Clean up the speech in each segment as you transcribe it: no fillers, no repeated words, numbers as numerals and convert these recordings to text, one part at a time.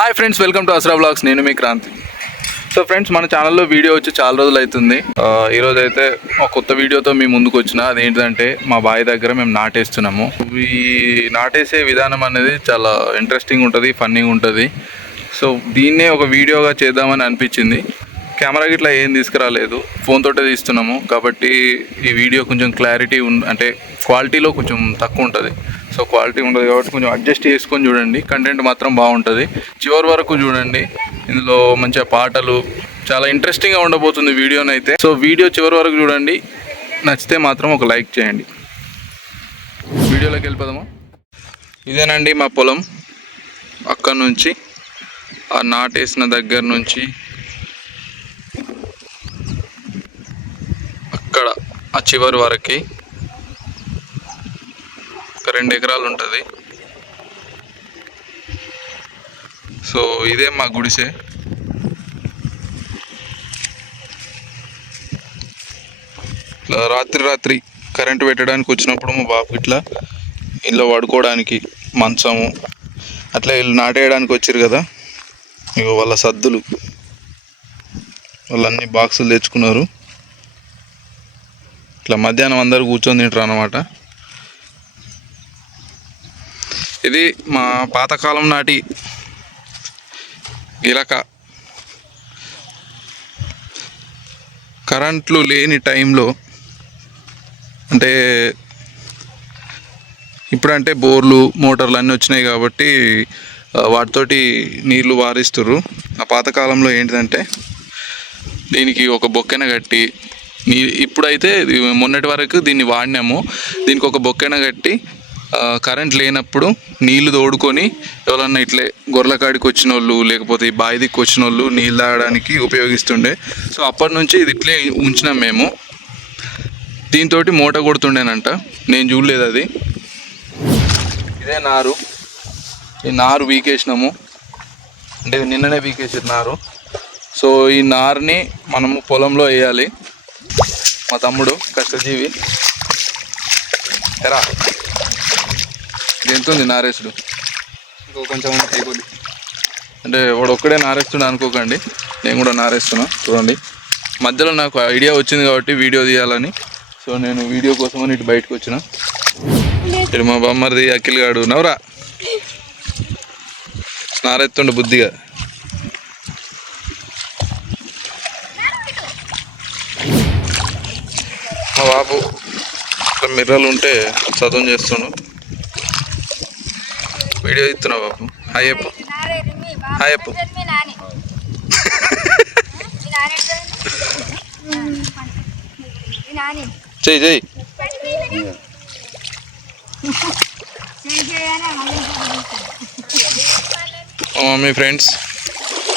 Hi friends, welcome to Aasara blogs. నేను మీ Kranti. So friends, మన ఛానల్లో వీడియో వచ్చి చాలా రోజులు అవుతుంది. ఈరోజు అయితే ఒక కొత్త వీడియోతో మీ ముందుకు వచ్చిన. అదేంటంటే మా బావి దగ్గర మేము నాటేస్తున్నాము. ఈ నాటేసే విధానం అనేది చాలా ఇంట్రెస్టింగ్ ఉంటుంది, ఫన్నీగా ఉంటుంది. సో దీన్నే ఒక వీడియోగా చేద్దామని అనిపించింది. కెమెరా గిట్లా ఏం తీసుకురాలేదు, ఫోన్ తోటే తీస్తున్నాము కాబట్టి ఈ వీడియో కొంచెం క్లారిటీ అంటే క్వాలిటీలో కొంచెం తక్కువ ఉంటుంది. సో క్వాలిటీ ఉంటుంది కాబట్టి కొంచెం అడ్జస్ట్ చేసుకొని చూడండి. కంటెంట్ మాత్రం బాగుంటుంది, చివరి వరకు చూడండి. ఇందులో మంచిగా పాటలు, చాలా ఇంట్రెస్టింగ్గా ఉండబోతుంది వీడియోనైతే. సో వీడియో చివరి వరకు చూడండి, నచ్చితే మాత్రం ఒక లైక్ చేయండి. వీడియోలోకి వెళ్ళిపోదామా. ఇదేనండి మా పొలం. అక్కడ నుంచి ఆ నాటేసిన దగ్గర నుంచి అక్కడ ఆ చివరి వరకు ఒక 2 ఎకరాలు ఉంటుంది. సో ఇదే మా గుడిసె. ఇట్లా రాత్రి కరెంటు పెట్టడానికి వచ్చినప్పుడు మా బాబు ఇట్లా ఇల్లు పడుకోవడానికి మంచము అట్లా ఇల్లు నాటేయడానికి వచ్చారు కదా. ఇగో వాళ్ళ సద్దులు, వాళ్ళన్నీ బాక్సులు తెచ్చుకున్నారు. ఇట్లా మధ్యాహ్నం అందరూ కూర్చొని తింటారు అన్నమాట. ఇది మా పాతకాలం నాటి గిలక. కరెంట్లు లేని టైంలో, అంటే ఇప్పుడంటే బోర్లు, మోటార్లు అన్నీ వచ్చినాయి కాబట్టి వాటితోటి నీళ్లు వారిస్తారు. ఆ పాతకాలంలో ఏంటిదంటే దీనికి ఒక బొక్కెన కట్టి, ఇప్పుడైతే మొన్నటి వరకు దీన్ని వాడినాము. దీనికి ఒక బొక్కెన కట్టి కరెంట్ లేనప్పుడు నీళ్లు తోడుకొని ఎవరన్నా ఇట్లే గొర్రెల కాడికి వచ్చిన వాళ్ళు, లేకపోతే బావి దిక్కు వచ్చిన వాళ్ళు నీళ్ళు తాగడానికి ఉపయోగిస్తుండే. సో అప్పటి నుంచి ఇది ఇట్లే ఉంచినాం మేము. దీంతో మూట కొడుతుండేనంట, నేను చూడలేదు అది. ఇదే నారు. ఈ నారు వీకేసినాము, అంటే నిన్ననే వీకేసారు నారు. సో ఈ నారుని మనము పొలంలో వేయాలి. మా తమ్ముడు కష్టజీవి. ఎరా ఎంత ఉంది నారేసుడు? ఇంకో కొంచెం అయిపోద్ది. అంటే వాడు ఒక్కడే నారేస్తున్నా అనుకోకండి, నేను కూడా నారేస్తున్నా. చూడండి, మధ్యలో నాకు ఐడియా వచ్చింది కాబట్టి వీడియో తీయాలని. సో నేను వీడియో కోసమని ఇటు బయటకు వచ్చిన. ఇటు మా బామ్మరిది అఖిల్ గాడు నవరా నారెత్తుండే బుద్ధిగా. మా బాబు మిర్రలు ఉంటే చదువు చేస్తుండు. వీడియో ఇస్తున్నావు బాబు. హాయ్ చెప్పు, హాయ్ చెప్పు. చెయ్యి చెయ్యి. మా మమ్మీ ఫ్రెండ్స్.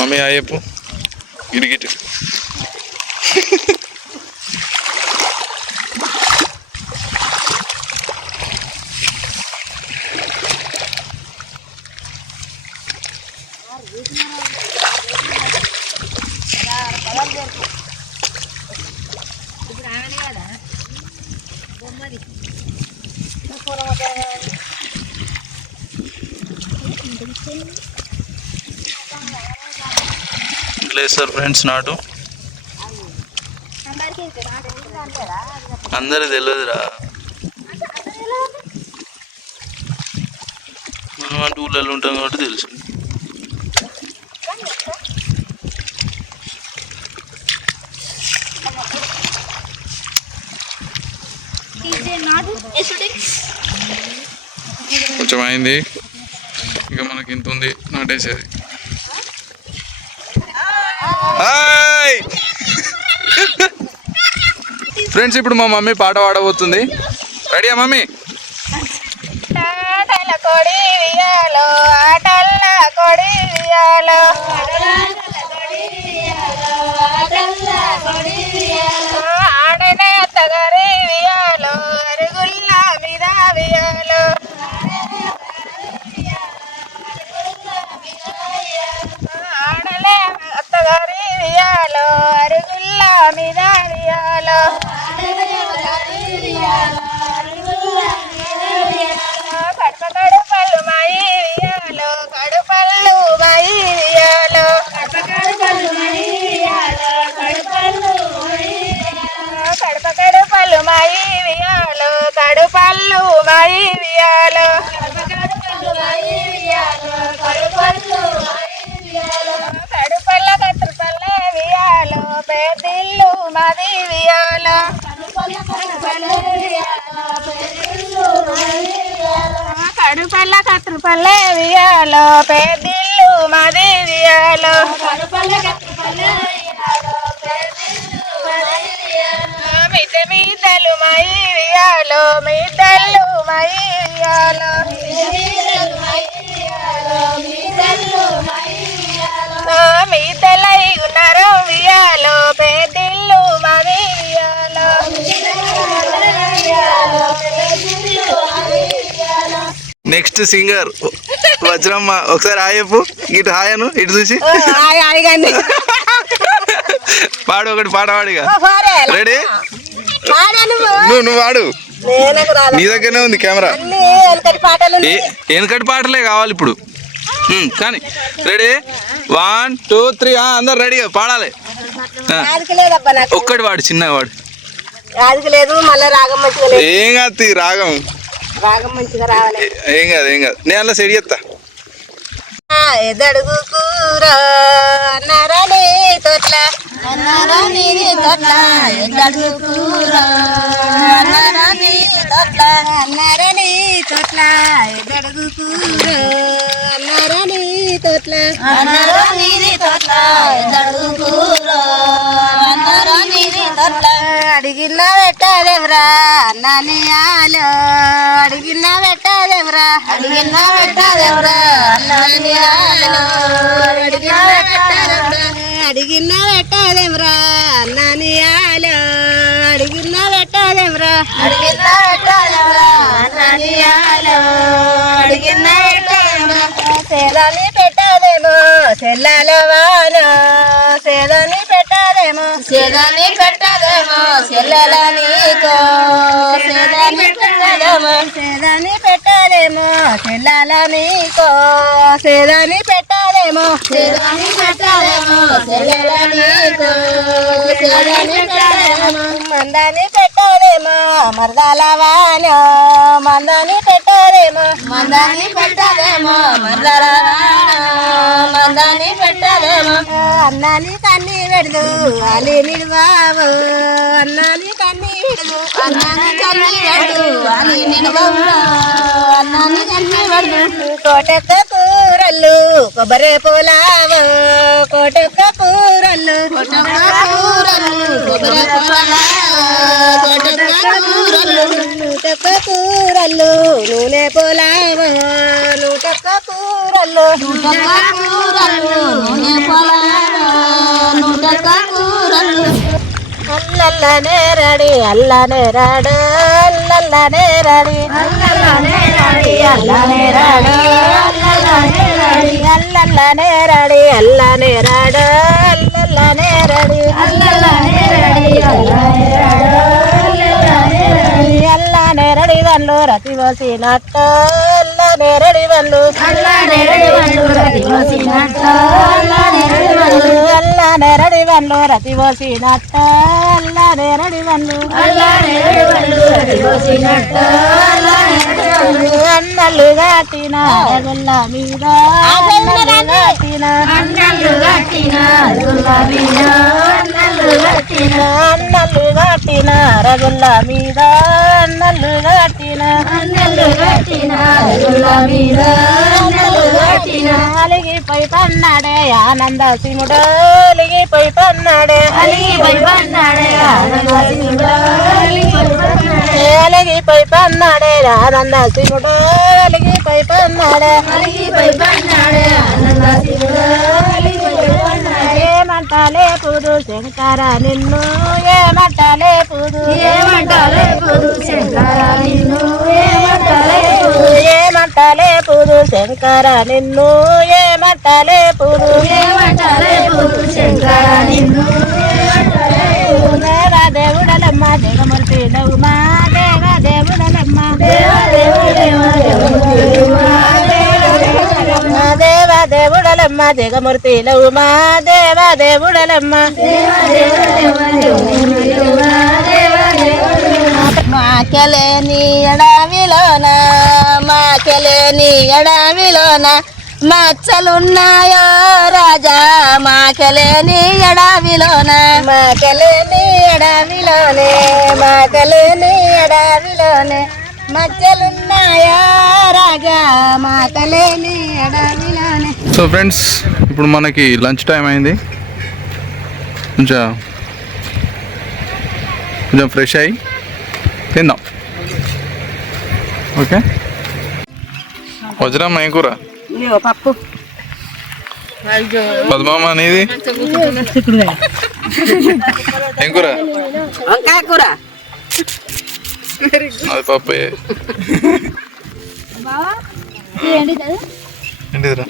మమ్మీ హాయ్ చెప్పు. గిరిగిటి లేదు సార్ ఫ్రెండ్స్. నాటు అందరికి తెలియదురా, మనం అంటే ఊళ్ళలో ఉంటాం కాబట్టి తెలుసు. కొంచెం అయింది, ఇక మనకి ఇంత ఉంది నాటేసేది. హాయ్ ఫ్రెండ్స్, ఇప్పుడు మా మమ్మీ పాట పాడబోతుంది. రెడీయా మమ్మీ? అరుగుల్లా మీద కడుప కడుపలు మాయి వియాలో కడుపళ్ళు మాయి మై వియాలో కడుపలు మై వియాలో కడుపల్లు మై వియాలో కడుపల్ల కట్టుపల్ల వియాలో పేదిల్లు మది వియాలో కడుపల్ల కట్టుపల్ల వియాలో పేదిల్లు మది వియాలో మిద్దె మీదలు మై వియాలో మిద్దలు మై వియాలో మీదలై ఉన్నారు వియాలో పేదిల్లు మది వియాలో నెక్స్ట్ సింగర్ వజ్రమ్మ. ఒకసారి హాయ్ చెప్పు. ఇటు హాయను ఇటు చూసి పాడు, ఒకటి పాట పాడిగా. రెడీ? నువ్వు పాడు, నీ దగ్గరనే ఉంది కెమెరా. వెనకటి పాటలే కావాలి ఇప్పుడు. కానీ రెడీ 1 2 3 అందరు రెడీగా పాడాలి. ఒక్కటి వాడు, చిన్నగా వాడు. లేదు మళ్ళీ రాగం మంచిగా లేదు. ఏం కాదు రాగం, రాగం మంచిగా రావాలి. ఏం కాదు ఏం కాదు, నేను అలా సెడి చేస్తా. ఎదడుగు కూర అన్నారా నీ తోట్ల అన్నారా నీ తోట్ల ఎదడుగు కూర అన్నారా నీ తోట్ల అన్నారా నీ తోట్ల ఎదడుగు కూర అన్నారా నీ తోట్ల అన్నారా నీ తోట్ల ఎదడుగు కూర అన్నారా నీ తోట్ల అడిగిన పెట్టాలేవరా అన్నాని ఆలో అడిగిన పెట్టాలేవరా అడిగిన పెట్టాలేవరా అన్నాని అడిగిన పెట్టాలేవరా అన్నాని ఆలో అడిగిన పెట్టాలేవరా అడిగిన పెట్టాలేవరా అన్నాని ఆలో అడిగిన పెట్టాలేవరా సేదని పెట్టాలేమో చెల్లాల వాన సేదని పెట్టాలేమో సేదని పెట్టాలేమో చెల్లెల నీకో సేదని పెట్టాలేమో సేదని పెట్టాలేమో చెల్లాల నీకో సేదని పెట్టాలేమో సేదని పెట్టాలేమో చెల్లెల నీకో సేదని పెట్టాలేమో మందని పెట్టాలేమో మరదాల వాన మందని పెట్టాలేమో మందని పెట్టాలేమో మరదాల వాన మందని పెట్టాలేమో అన్నాని కన్నీ పెడదు అలి నిలువావు అన్నాని కన్నీ పెడదు అన్నాని కన్నీ పెడదు అలి నిలువావు అన్నాని కన్నీ పెడదు కోటెక్క కూరలు కొబ్బరి పులావు కోటెక్క కూరలు కోటెక్క కూరలు కొబ్బరి పులావు కోటెక్క కూరలు నూటెక్క కూరలు నూనె పులావు నూటెక్క కూరలు నూటెక్క కూరలు నూనె పులావు నూటెక్క కూరలు అల్లల్లనే రడి అల్లనే రాడు అల్లల్లనే రడి అల్లల్లనే రడి అల్లనే రాడు అల్లల్లనే రడి అల్లల్లనే రడి అల్లనే రాడు అల్లల్లనే రడి అల్లల్లనే రడి అల్లనే రాడు అల్లల్లనే రడి అల్లనే రడి వన్లు రతి వసినట్టు అల్లనే రడి వన్లు అల్లనే రడి వన్లు రతి వసినట్టు అల్లనే రడి వన్లు అల్లనే రడి వన్లు రతి వసినట్టు అల్లనే రడి వన్లు అల్లనే రడి వన్లు రతి వసినట్టు అల్లనే రడి వన్లు అన్నలు గాటిన రగుల్ల మీద అన్నలు గాటిన అన్నలు గాటిన రగుల్ల మీద అన్నలు గాటిన అన్నలు గాటిన రగుల్ల మీద అన్నలు గాటిన అన్నలు గాటిన రగుల్ల మీద అన్నలు గాటిన అలిగిపోయి పన్నాడే ఆనంద సింగుడు అలిగిపోయి పన్నాడే అలిగిపోయి పన్నాడే ఆనంద సింగుడు అలిగిపోయి పన్నాడే ఆనంద సింగుడు అలిగిపోయి పన్నాడే అలిగిపోయి పన్నాడే ఆనంద సింగుడు అలిగిపోయి పన్నాడే ఏమంటాలే పుదు శంకర నిన్ను ఏమంటాలే పుదు ఏమంటాలే పుదు శంకర నిన్ను ఏమంటాలే పుదు ఏమంటాలే పుదు శంకర నిన్ను ఏమంటాలే పుదు ఏమంటాలే పుదు శంకర నిన్ను దేవ దేవుడలమ్మ దేవమల్పినవుమా దేవ దేవుడలమ్మ దేవ దేవుడలమ్మ దేవ దేవుడలమ్మ జగమూర్తిలో మా దేవ దేవుడలమ్మ మాకెలేని ఎడావిలోన మాకెలేని ఎడావిలోన మచ్చలున్నాయో రాజా మాకెలేని ఎడావిలోన మాకెలేని ఎడావిలోనే మాకెలేని ఎడావిలోనే మచ్చలున్నాయో రాజా మాకెలేని ఎడావిలోనే. సో ఫ్రెండ్స్ ఇప్పుడు మనకి లంచ్ టైం అయింది. కొంచెం ఫ్రెష్ అయ్యి తిందాం. ఓకే వజ్రమ్మ ఏం కూర? పప్పు పద్మమ్మ అనేది ఏం కూర? వంకాయ కూర. అది పప్పు ఏంటిదిరా?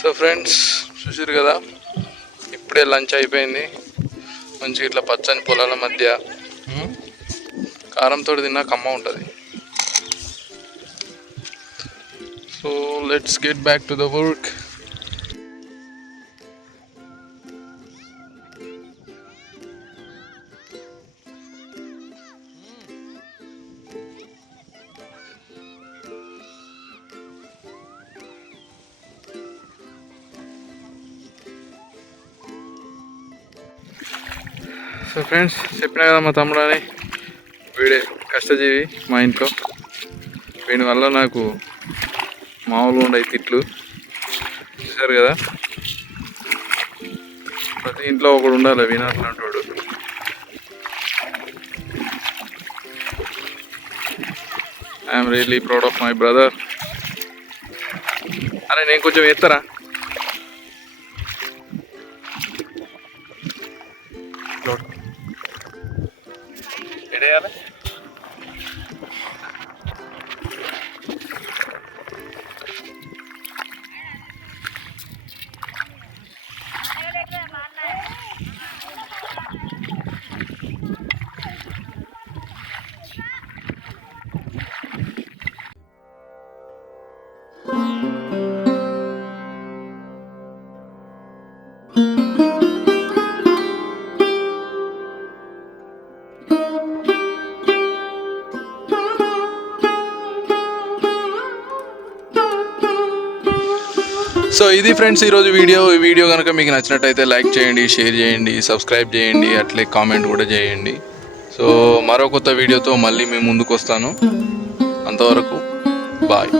సో ఫ్రెండ్స్ చూసారు కదా, ఇప్పుడే లంచ్ అయిపోయింది. మంచిగా ఇట్లా పచ్చని పొలాల మధ్య కారంతో తిన్నా కమ్మ ఉంటుంది. So let's get back to the work. So friends చెప్పినా కదా మా తమ్ముడు అని, వీడే కష్టజీవి మా ఇంట్లో. వీడి వల్ల నాకు మామూలుగా ఉండే తిట్లు చూసారు కదా. ప్రతి ఇంట్లో ఒకడు ఉండాలి వినాట్లాంటి వాడు. I'm really proud of my brother. అరే నేను కొంచెం ఎత్తరా? ఎడేయాలి. సో ఇది ఫ్రెండ్స్ ఈరోజు వీడియో. ఈ వీడియో కనుక మీకు నచ్చినట్టయితే లైక్ చేయండి, షేర్ చేయండి, సబ్స్క్రైబ్ చేయండి, అట్లే కామెంట్ కూడా చేయండి. సో మరో కొత్త వీడియోతో మళ్ళీ మేము ముందుకు వస్తాను. అంతవరకు బాయ్.